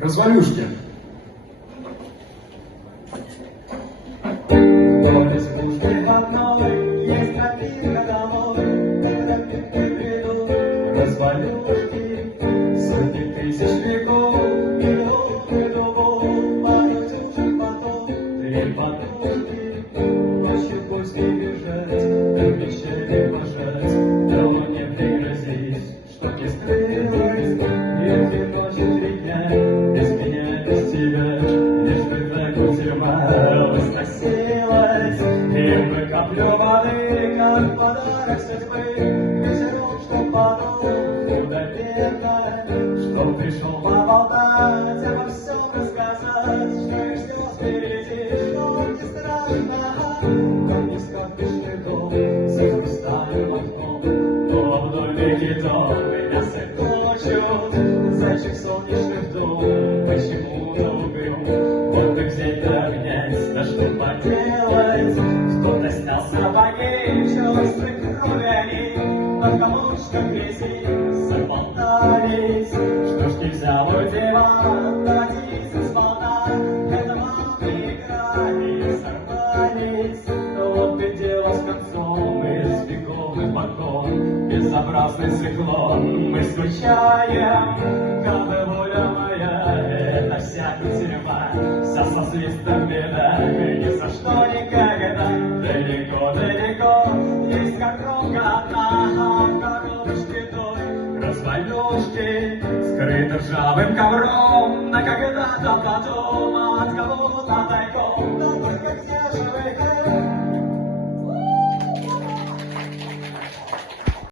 Развалюшки. В избушке одной есть тропинка домой, когда пинки придут развалюшки. Сотни тысяч веков, миллионы дубов, пару дюжин потом, три подушки. Ночью гости бежать, до пещеры пожать, дома не пригрозись, чтоб не скрылась. Если ночи 3 дня, без меня, без тебя, лишь бы так тюрьма возносилась. И мы каплю воды, как подарок судьбы, ветерок, что подул худо-бедно, что пришел поболтать, обо всем рассказать, что их ждет впереди, что не страшно. Как не скажешь дом, за хрустальным окном, но вдоль реки дом меня сокочут, зайчик солнечных дум, почему-то угрюм. Вот бы взять да обнять, да что поделать, кто-то снял сапоги, черствых крови они, над комочком грязи заболтались. Что ж нельзя мой диван, родиться сполна, это мамы играли, сорвались. Но вот и дело с концом, из веков потом, безобразный циклон мы скучаем. Как воля моя, это вся тюрьма, вся со свистом беда, ни за что никогда. Далеко-далеко есть коробка одна, а в коробочке той развалюшки, скрыты ржавым ковром, на когда-то потом.